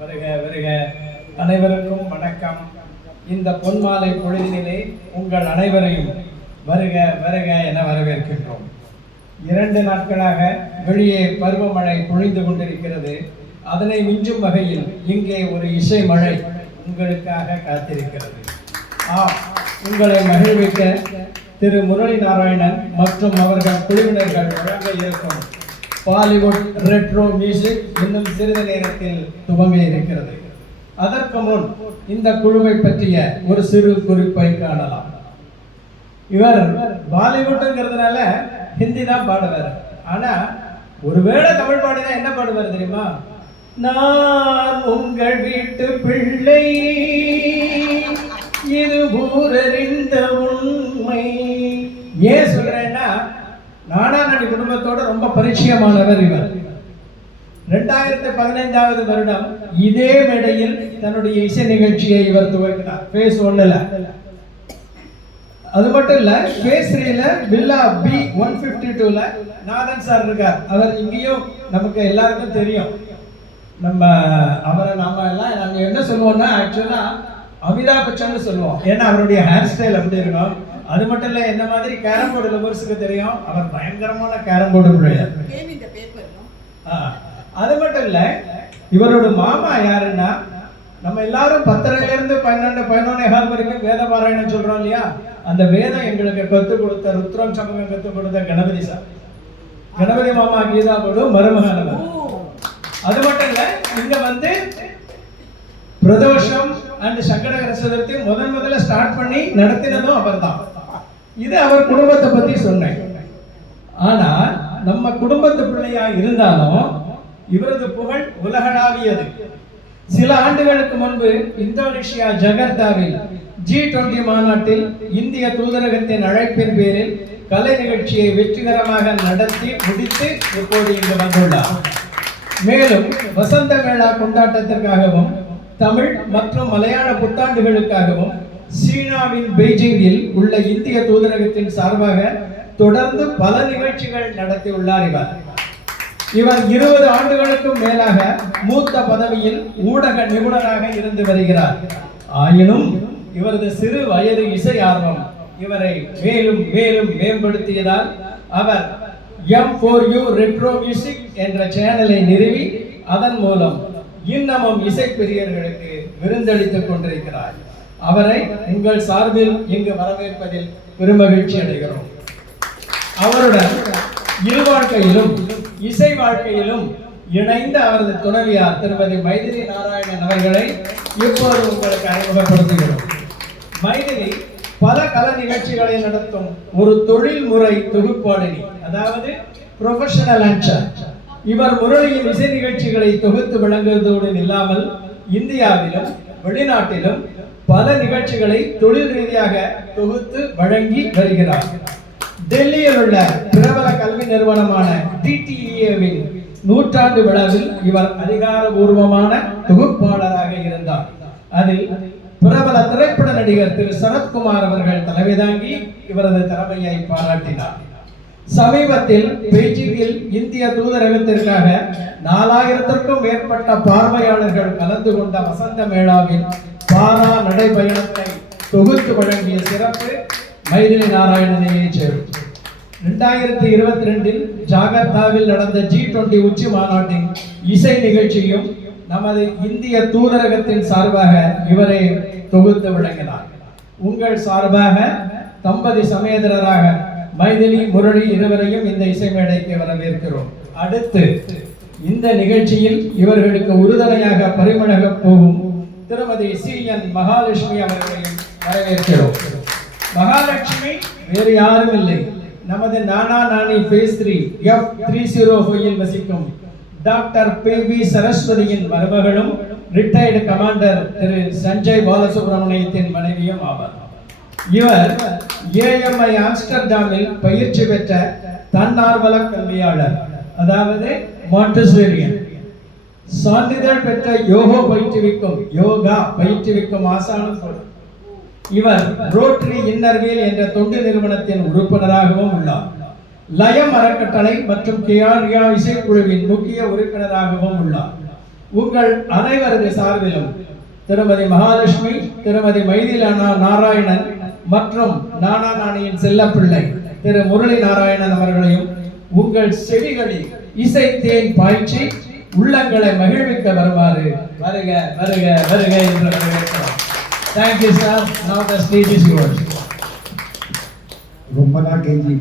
வருக வருக. அனைவருக்கும் வணக்கம். இந்த பொன்மாலை பொழுதினிலே உங்கள் அனைவரையும் வருக வருக என வரவேற்கின்றோம். 2 நாட்களாக வெளியே பருவமழை பொழிந்து கொண்டிருக்கிறது. அதனை மிஞ்சும் வகையில் இங்கே ஒரு இசை மழை உங்களுக்காக காத்திருக்கிறது. உங்களை மகிழ்விக்க திரு முரளி நாராயணன் மற்றும் அவர்கள் குழுவினர்கள் வழங்க இருக்கும் பாலிவுட் ரெட்ரோ மியூசிக் இன்னும் சிறிது நேரத்தில் துவங்க இருக்கிறது. அதற்கு முன் இந்த குழுவை பற்றிய ஒரு சிறு குறிப்பை காணலாம். இவர் பாலிவுட்ங்கிறதுனால ஹிந்தி தான் பாடுவார். ஆனா ஒருவேளை தமிழ் பாடினா என்ன பாடுவார் தெரியுமா? நான் உங்கள் வீட்டு பிள்ளை, இது ஊரறிந்த உண்மை. ஏன் சொல்றேன்னா, நாடாநடி குடும்பத்தோட ரொம்ப பரிச்சயமானவர் இவர். 2015 வருடம் இதே மேடையில் தன்னுடைய இசை நிகழ்ச்சியை இவர் துவக்கினார். ஃபேஸ் 1ல. அது மட்டும் இல்ல, ஃபேஸ் 3ல வில்லா B152ல நாதன் சார் இருக்கார். அவர் இங்கேயும் நமக்கு எல்லாருக்கும் தெரியும். நம்ம எல்லாம் நாங்க என்ன சொல்லுவோம்னா, ஆக்சுவலா அமிதாப் பச்சன் சொல்லுவோம். ஏன்னா அவருடைய ஹேர் ஸ்டைல் அப்படி இருக்கும். அது மட்டும் இல்ல, என்ன மாதிரி கேரம் போர்டு லவர்ஸுக்கு தெரியும், அவர் பயங்கரமான கேரம் போர்டு பிளேயர். அது மட்டும் இல்ல, இவரோட மாமா யாருன்னா, நம்ம எல்லாரும் 10ல இருந்து 11 வரைக்கும் வேத பாராயணம் சொல்றோம் இல்லையா? அந்த வேதம் எங்களுக்கு கற்றுக் கொடுத்த, ருத்ரம் சமூகம் கற்றுக் கொடுத்த கணபதி சார். கணபதி மாமா கீதா போடு மருமகனவர். அது மட்டும் இல்ல, இங்க பிரதோஷம் அண்ட் சங்கடகர சதுர்த்தி முதல்ல ஸ்டார்ட் பண்ணி நடத்தினதும் அவர் தான். இது அவர் குடும்பத்தை பத்தி சொன்னேன். ஆனா நம்ம குடும்பத்து பிள்ளையா இருந்தாலும் இவரது புகழ் உலகளாவியது. சில ஆண்டுகளுக்கு முன்பு இந்தோனேஷியா ஜகர்த்தாவில் G20 மாநாட்டில் இந்திய தூதரகத்தின் அழைப்பின் பேரில் கலை நிகழ்ச்சியை வெற்றிகரமாக நடத்தி முடித்து இப்போது இங்கு வந்துள்ளார். மேலும் வசந்த மேளா கொண்டாட்டத்திற்காகவும் தமிழ் மற்றும் மலையாள புத்தாண்டுகளுக்காகவும் சீனாவின் பெய்ஜிங்கில் உள்ள இந்திய தூதரகத்தின் சார்பாக தொடர்ந்து பல நிகழ்ச்சிகள் நடத்தியுள்ளார். இவர் 20 ஆண்டுகளுக்கும் மேலாக மூத்த பதவியில் ஊடக நிபுணராக இருந்து வருகிறார். ஆயினும் இவரது சிறு வயது இசை ஆர்வம் இவரை மேலும் மேலும் மேம்படுத்தியதால் அவர் M4U ரெட்ரோ மியூசிக் என்ற சேனலை நிறுவி அதன் மூலம் இன்னமும் இசை பிரியர்களுக்கு விருந்தளித்துக் கொண்டிருக்கிறார். அவரை உங்கள் சார்பில் இங்கு வரவேற்பதில் பெருமகிழ்ச்சி அடைகிறோம். அவருடன் இல்வாழ்க்கையிலும் இசை வாழ்க்கையிலும் இணைந்த அவரது துணைவியார் திருமதி மைதிலி நாராயணன் அவர்களை இப்போது உங்களுக்கு அறிமுகப்படுத்துகிறோம். மைதிலி பல கல நிகழ்ச்சிகளை நடத்தும் ஒரு தொழில்முறை தொகுப்பாளினி, அதாவது ப்ரொஃபஷனல் ஆக்டர். இவர் முரளியின் இசை நிகழ்ச்சிகளை தொகுத்து வழங்குவதோடு இல்லாமல் இந்தியாவிலும் வெளிநாட்டிலும் பல நிகழ்ச்சிகளை தொழில் ரீதியாக தொகுத்து வழங்கி வருகிறார். டெல்லியில் உள்ள பிரபல கல்வி நிறுவனமான DTEAவின் 100ஆண்டு விழாவில் இவர் அதிகாரபூர்வமான தொகுப்பாளராக இருந்தார். அதில் பிரபல திரைப்பட நடிகர் திரு சரத்குமார் அவர்கள் தலைமை தாங்கி இவரது திறமையை பாராட்டினார். சமீபத்தில் பெய்ஜிங்கில் இந்திய தூதரகத்திற்காக 4000க்கும் மேற்பட்ட பார்வையாளர்கள் கலந்து கொண்ட வசந்த மேளாவின் பாரா நடைபயணத்தை தொகுத்து வழங்கிய சிறப்பு மைதிலி நாராயணனையே சேரும். 2022 ஜாகர்த்தாவில் நடந்த G20 உச்சி மாநாட்டின் இசை நிகழ்ச்சியும் நமது இந்திய தூதரகத்தின் சார்பாக இவரை தொகுத்து வழங்கினார். உங்கள் சார்பாக தம்பதி சமேதரராக மைதிலி முரளி இருவரையும் இந்த இசை மேடைக்கு வரவேற்கிறோம். அடுத்து இந்த நிகழ்ச்சியில் இவர்களுக்கு உறுதுணையாக பரிமளக போகும் திருமதி CN மகாலட்சுமி அவர்களையும் வரவேற்கிறோம். மகாலட்சுமி வேறு யாரும் இல்லை, நமது நானா நானி ஃபேஸ் 3 F305 வசிக்கும் டாக்டர் PV சரஸ்வதியின் மருமகளும் ரிட்டையர்டு கமாண்டர் திரு சஞ்சய் பாலசுப்ரமணியத்தின் மனைவியும் ஆவார். இவர் AMI ஆம்ஸ்டர்டாமில் பயிற்சி பெற்ற தன்னார்வல கல்வியாளர், அதாவது மாண்டெசோரியன். சான்றிதழ் பெற்ற யோகா பயிற்றுவிக்கும் ஆசானும். இவர் ரோட்டரி இன்னர்வேல் என்ற தொண்டு நிறுவனத்தின் உறுப்பினராகவும் உள்ளார். லயம் அறக்கட்டளை மற்றும் கேஆர்யா இசைக்குழுவின் முக்கிய உறுப்பினராகவும் உள்ளார். உங்கள் அனைவரது சார்பிலும் திருமதி மகாலட்சுமி, திருமதி மைதிலானா நாராயணன் மற்றும் நானா நாணியின் செல்லப்பிள்ளை திரு முரளி நாராயணன் அவர்களையும் உங்கள் செவிகளில் இசைத்தேன் பாய்ச்சி உள்ளங்களை மகிழ்விக்க வருமாறு வருக வருக வருக என்று வரவேற்கிறோம். Thank you, sir. Now the stage is yours. ரொம்ப நாள் கெஞ்சி